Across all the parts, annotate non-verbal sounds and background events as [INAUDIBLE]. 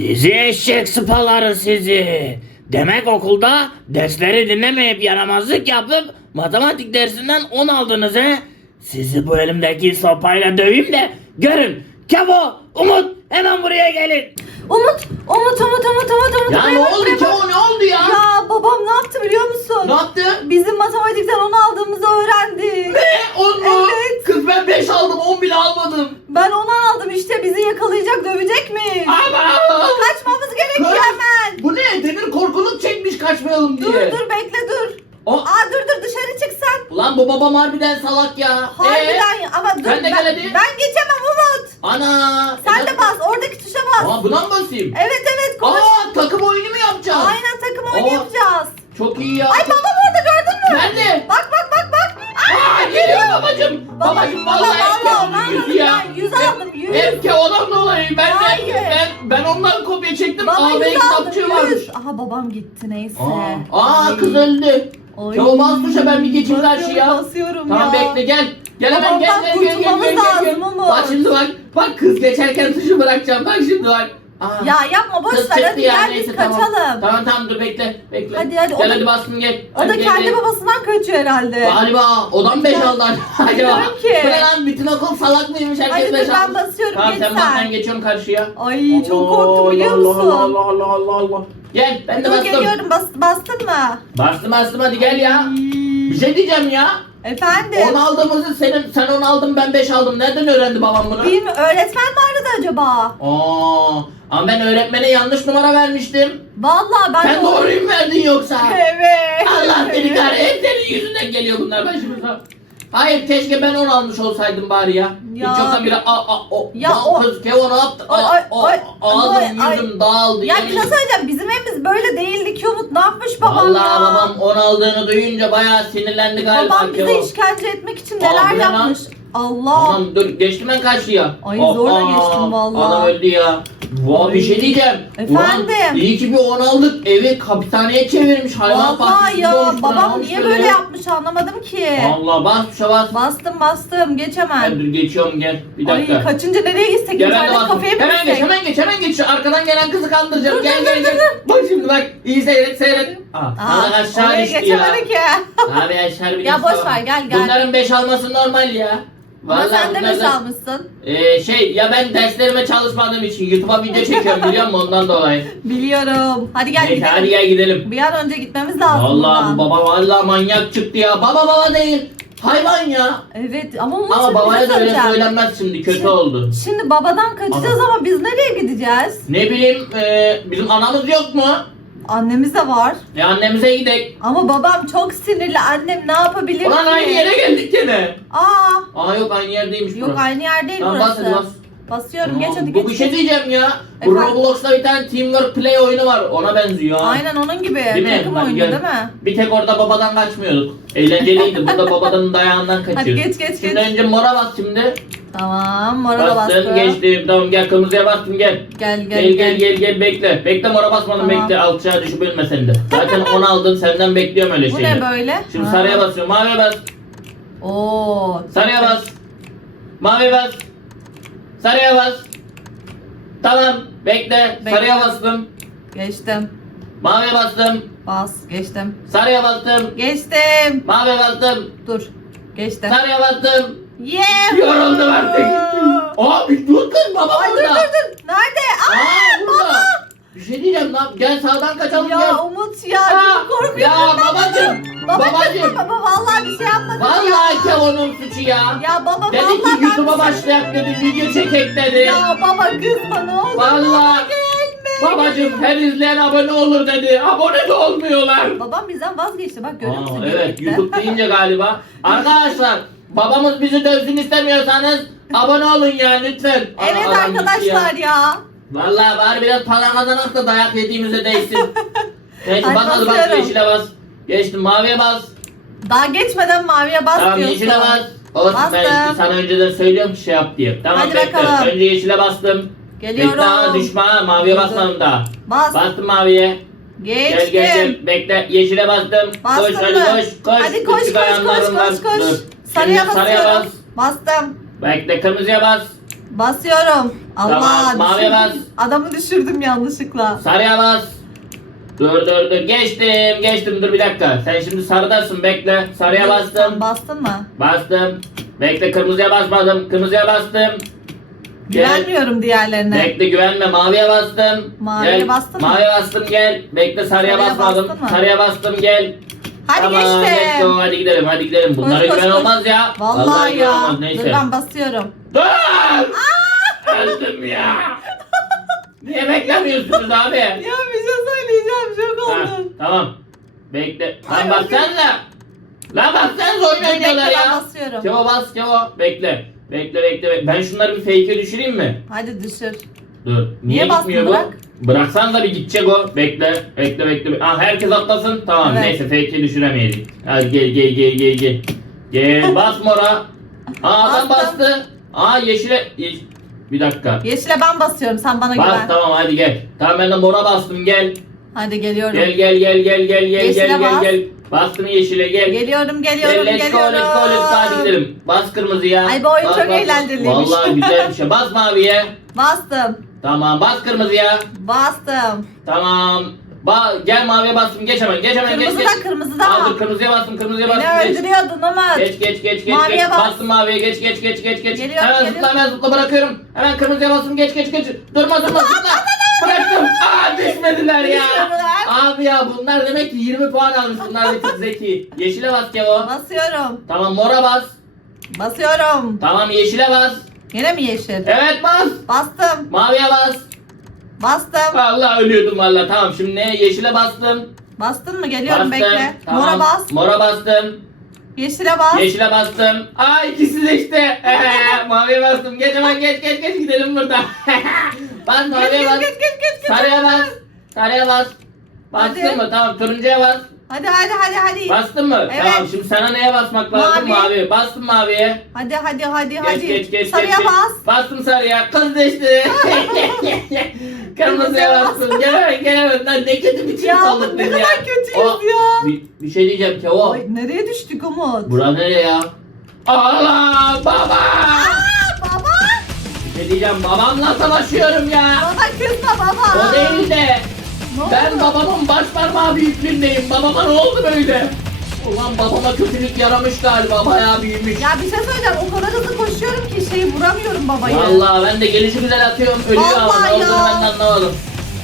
Sizi eşek sıpaları sizi. Demek okulda dersleri dinlemeyip yaramazlık yapıp matematik dersinden 10 aldınız he? Sizi bu elimdeki sopayla döveyim de görün. Kevo, Umut hemen buraya gelin. Umut, Umut, Umut, Umut, Umut, Umut. Ya ne oldu ki o ne oldu ya? Ya babam ne yaptı biliyor musun? Ne yaptı? Bizim matematikten 10 aldığımızı öğrendi. Ne? 10 mu? Evet. Kız ben 5 aldım 10 bile almadım. Ben 10 aldım işte bizi yakalayacak dövecek mi? Ama! Kaçmamız gerekiyor Kız, hemen. Bu ne? Demir korkuluk çekmiş kaçmayalım diye. Dur dur bekle dur. O, Aa dur dur dışarı çık sen. ulan bu babam harbiden salak ya. Harbiden ya- ama dur Sen de ben, hadi. ben geçemem Umut. Ana. Sen de nasıl- bas oradaki tuşa bas. Aa buna mı basayım? Evet evet koş. Aa takım oyunu mu yapacağız? Aynen takım oyunu Aa. yapacağız. Çok iyi ya. Ay babam orada gördün mü? Nerede? Bak bak bak bak. Aa geliyor babacım. Babacım vallahi vallahi yüzü ya. ben yüz aldım, yüz. Hep Kevo'dan dolayı. Ben de, ben, ben ondan kopya çektim. Baba AB yüz kitapçığı aldım varmış. yüz. Aha babam gitti neyse. Aa, aa kız öldü. Ay. Kevo bas tuşa ben bir geçeyim Basıyorum, karşıya. Basıyorum Tamam ya. bekle gel. Gel hemen gel Babamdan gel gel gel kurtulmamız gel gel. lazım gel. Umut. Bak şimdi bak. Bak kız geçerken tuşu bırakacağım. Bak şimdi bak. Aa. Ya yapma boş ver hadi gel biz tamam. kaçalım. Tamam tamam dur bekle bekle. Hadi, hadi, o Gel da- hadi bastım gel. O Hadi da gel, kendi gel. babasından kaçıyor herhalde. Galiba odan 5 aldı acaba. Bilmiyorum ki. Bu ne lan bütün okul salak mıymış herkes Hadi dur, beş ben almış. basıyorum, Tamam geç sen sen. ben geçiyorum karşıya. Ay çok korktum biliyor Allah, musun? Allah Allah Allah Allah. Gel ben de Dur bastım. geliyorum bas, bastın mı? Bastım bastım hadi gel ya. Bir şey diyeceğim ya. Efendim? 10 aldığımızı senin sen 10 aldın ben 5 aldım. Nereden öğrendi babam bunu? Bilmiyorum öğretmen mi aradı acaba? Aa, ama ben öğretmene yanlış numara vermiştim. Vallahi ben Sen doğruyu mu verdin yoksa? [LAUGHS] Evet. Allah seni kahretsin. Senin yüzünden geliyor bunlar başımıza. Hayır keşke ben 10 almış olsaydım bari ya. Ya. Hiç yoksa biri a a o. Ya o- kız Kevo ne yaptı? A, o, ay, ağzım yüzüm dağıldı. Ya bir şey söyleyeceğim evimiz böyle değildi ki Umut ne yapmış babam Vallahi ya? babam 10 aldığını duyunca bayağı sinirlendi galiba Babam bize Kevo. işkence etmek için neler ne lan? yapmış. Allah. Anam dur geçtim ben karşıya. Ay, zorla geçtim vallahi. Adam öldü ya. Vay bir şey diyeceğim. Efendim? Ulan, iyi ki bir 10 aldık. Evi hapishaneye çevirmiş. Hayvan Vallahi ya olmuş, babam niye böyle böyle ya. yapmış anlamadım ki. Allah bas tuşa bas. Bastım bastım geç Ben hemen. dur geçiyorum gel. Bir Ay dakika. kaçınca nereye gitsek Gel ben de bastım. kafeye mi Hemen geç hemen geç hemen geç. Şu arkadan gelen kızı kandıracağım. Dur, gel dur, gel dur, gel. dur, Bak şimdi bak. İyi seyret seyret. Aa, Aa, aşağı düştü ya. geçemedik ya. Abi aşağı bir Ya boş ver, gel, gel. Bunların 5 alması normal ya. Ama sen de bunlar da- almışsın. Ee, şey ya ben derslerime çalışmadığım için YouTube'a video çekiyorum biliyor musun ondan dolayı. Biliyorum. Hadi gel Neyse gidelim. hadi gel gidelim. Bir an önce gitmemiz lazım Vallahi buradan. baba vallahi manyak çıktı ya. Baba baba değil. Hayvan ya. Evet ama Umut Ama şimdi babaya da şey öyle söylenmez şimdi kötü Şimdi- oldu. Şimdi babadan kaçacağız ama biz nereye gideceğiz? Ne bileyim e, bizim anamız yok mu? Annemiz de var. E annemize gidelim. Ama babam çok sinirli. Annem ne yapabilir Ulan ki? aynı yere geldik gene. Aa, Aa yok aynı yerdeymiş yok burası. aynı yer değil Tamam bas burası. hadi bas. Basıyorum geç hadi Bu geç. bir şey diyeceğim ya. Bu Efendim? Roblox'ta bir tane Teamwork Play oyunu var. Ona benziyor. Aynen onun gibi. Değil mi? Takım oyunu gel. değil mi? Bir tek orada babadan kaçmıyorduk. Eğlenceliydi. Burada babadan dayağından kaçıyoruz. geç, geç, Şimdi geç. önce mora bas şimdi. Tamam mora Bastım bastım. geçtim. Tamam gel kırmızıya bastım gel. Gel gel Gel gel gel gel bekle. Bekle mora basmadım Tamam. bekle. Alçağa düşüp ölme sen de. Zaten 10 aldın senden bekliyorum öyle Bu şeyleri. ne böyle? Şimdi Ha. sarıya basıyorum. Maviye bas. Oo. Sarıya bas. Mavi bas. Sarıya bas. Tamam. Bekle. Bekle. Sarıya bastım. Geçtim. Maviye bastım. Bas. Geçtim. Sarıya bastım. Geçtim. Maviye bastım. Dur. Geçtim. Sarıya bastım. Yeah. Yoruldum artık. Abi dur kız baba Ay dur burada. dur dur. Nerede? Aa, Aa burada. baba. Bir şey diyeceğim lan. Gel sağdan kaçalım gel. Ya Umut ya Aa, çok korkuyorum ya babacım, Babacım. babacım. Baba vallahi bir şey yapmadım Vallahi ya. Kevo'nun suçu ya. Ya baba Dedi vallahi ki ben YouTube'a şey- başlayak dedi, video çekek dedi. Ya baba kızma ne olur. Vallahi. Babacım her izleyen abone olur dedi. Abone de olmuyorlar. Babam bizden vazgeçti bak görüyor Aa, musun? evet. YouTube deyince galiba. [LAUGHS] Arkadaşlar babamız bizi dövsün istemiyorsanız abone olun ya lütfen. Aa, Evet adam gitti arkadaşlar ya. Vallahi bari biraz para kazanak da dayak yediğimize değsin. [LAUGHS] Neyse Hadi bas hadi bas basıyorum. yeşile bas. Geçtim maviye bas. Daha geçmeden maviye bas tamam diyorsun. yeşile bas. Olsun ben Bastım. işte sana önceden söylüyorum ki şey yap diye. Tamam Hadi bekle. bakalım. Önce yeşile bastım. Geliyorum. Bekle ha düşme. Maviye basmadım daha. Bas. Bastım maviye. Geçtim. Gel gel gel. Bekle yeşile bastım. Bastın koş hadi mı? koş koş. Hadi koş Küçük koş koş ayağlarım var. koş koş. Dur. Sarıya Şimdi sarıya basıyorum. bas. Bastım. Bekle kırmızıya bas. Basıyorum. Allah Tamam, maviye bas. düşürdüm. Adamı düşürdüm yanlışlıkla. Sarıya bas. Dur dur dur geçtim geçtim dur bir dakika. Sen şimdi sarıdasın bekle. Sarıya bastım. bastın mı? Bastım. Bekle kırmızıya basmadım. Kırmızıya bastım. Güvenmiyorum diğerlerine. Bekle güvenme maviye bastım. Maviye gel. bastın mı? Maviye bastım gel. Bekle sarıya, Sarıya basmadım. bastın mı? Sarıya bastım gel. Hadi tamam, geçtim. let's go. hadi gidelim hadi gidelim. Bunlara Koş, koş, güven koş. olmaz ya. Vallahi, güven ya. olmaz Dur neyse. ben basıyorum. Dur! Öldüm ya. Niye beklemiyorsunuz abi? Ya bir şey söyleyeceğim. Şok Ha, oldum. tamam. Bekle. Ay, Lan baksanıza. Lan baksanıza oyun oynuyorlar bekle, ben ya. basıyorum. Kevo bas Kevo. Bekle. Bekle bekle. bekle. Ben şunları bir fake'e düşüreyim mi? Hadi düşür. Dur. Niye, Niye bastın, gitmiyor bu? Bıraksan da bir gidecek o. Bekle. Bekle bekle. Ah herkes atlasın. Tamam Evet. neyse fake'e düşüremeyelim. Hadi gel gel gel gel gel. Gel [LAUGHS] bas mora. Aa adam Bastım. bastı. Aa yeşile. Yeş- Bir dakika. Yeşile ben basıyorum. Sen bana Bas güven. tamam hadi gel. Tamam ben de mora bastım gel. Hadi geliyorum. Gel gel gel gel gel gel Yeşile gel gel bas. gel. Bastım yeşile gel. Geliyorum, Gel geliyorum, let's go geliyorum. let's go let's go hadi gidelim. Bas kırmızıya. Ay, bu oyun Bas, çok bas, bas. eğlenceliymiş. Vallahi güzel bir şey. Bas maviye. Bastım. Tamam bas kırmızıya. Bastım. Tamam. Ba gel maviye bastım. Geç hemen. Geç hemen geç Kırmızı geç. da kırmızı da. Aa, dur kırmızıya bastım. Kırmızıya Beni bastım. Geç. öldürüyordun Umut. Geç geç geç geç Maviye geç. bas. Bastım maviye geç geç geç geç geç. Geliyorum, hemen geliyorum. zıpla hemen zıpla bırakıyorum. Hemen kırmızıya bastım geç geç geç. Durma durma zıpla. Bıraktım. Aa düşmediler ya. Düşmediler. Abi ya bunlar demek ki 20 puan almış. Bunlar bir tık zeki. Yeşile bas Kevo. Basıyorum. Tamam mora bas. Basıyorum. Tamam yeşile bas. Yine mi yeşil? Evet bas. Bastım. Maviye bas. Bastım. Vallahi ölüyordum vallahi. Tamam şimdi ne? Yeşile bastım. Bastın mı? Geliyorum bastım. bekle. Tamam. Mora bas. Mora bastım. Yeşile bas. Yeşile bastım. Aa ikisi de işte. Maviye bastım. Geç hemen geç geç geç gidelim buradan. [LAUGHS] bas maviye geç bas. geç geç geç. geç. Sarıya bas. Sarıya bas. Bastın Hadi. mı? Tamam turuncuya bas. Hadi hadi hadi hadi. Bastın mı? Evet. Tamam şimdi sana neye basmak lazım? Mavi. Mavi. Bastım maviye. Hadi hadi hadi Geç hadi. geç geç Sarıya geç, bas. Bastım sarıya. Kız düştü. [LAUGHS] Kırmızıya bastım. Gelemem gelemem. Lan ne kötü bir çift Ya olduk ne biz kadar ya. kötüyüz O- ya. Bir, bir şey diyeceğim ki o. Ay, nereye düştük Umut? Bura nereye ya? Allah baba. Aa, baba. Bir şey diyeceğim babamla savaşıyorum ya. Baba kızma baba. O değil de. Ben babamın baş parmağı büyüklüğündeyim. Babama ne oldu böyle? Ulan babama kötülük yaramış galiba bayağı büyümüş. Ya bir şey söyleyeceğim. O kadar hızlı koşuyorum ki şeyi vuramıyorum babayı. Vallahi ben de gelişi güzel atıyorum ölüyor ama ne olduğunu ben de anlamadım.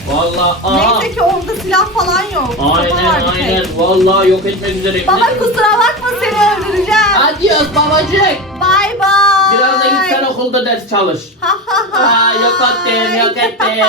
Vallahi aha. Neyse ki orada silah falan yok. Aynen aynen. Vallahi yok etmek üzereyim. Baba kusura bakma seni öldüreceğim. Adios babacık. Okulda ders çalış. Ha ha ha. Aa, yok ettim yok ettim.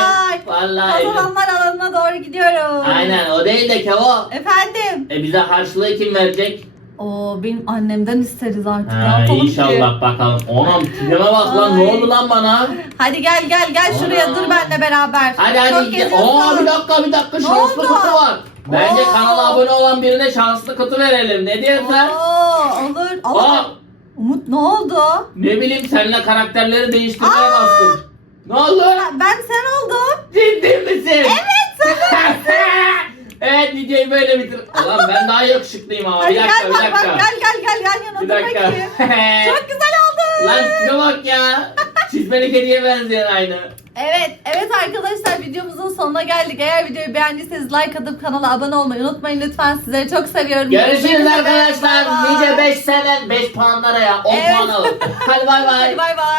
Vallahi. Kazananlar alanına doğru gidiyorum. Aynen o değil de Kevo. Efendim. E bize harçlığı kim verecek? Oo benim annemden isteriz artık. Ha, yapalım ki? inşallah bakalım. Onam tipime bak lan ne Ay. oldu lan bana? Hadi gel gel gel şuraya Ana. dur benle beraber. Hadi Çok hadi. geziyorsun. Aa bir dakika bir dakika şanslı oldu? kutu var. Bence Oo. kanala abone olan birine şanslı kutu verelim. Ne diyorsun? Oo, Olur. Umut ne oldu? ne bileyim seninle karakterleri değiştirmeye Aa. bastım. Ne oldu? Ben sen oldum. Ciddi misin? Evet [LAUGHS] evet videoyu böyle bitir. Ulan ben daha yakışıklıyım ama Hadi bir dakika gel bir bak dakika. bak gel gel gel yan yana Bir dakika. bakayım. [LAUGHS] Çok güzel oldun. Lan tipe bak ya. Çizmeli kediye benziyor aynı. Evet, evet arkadaşlar videomuzun sonuna geldik. Eğer videoyu beğendiyseniz like atıp kanala abone olmayı unutmayın lütfen. Sizleri çok seviyorum. Görüşürüz arkadaşlar. Nice 5 sene 5 puanlara ya 10 Evet. puan alın. [LAUGHS] Hadi bay bay. Hadi bay bay.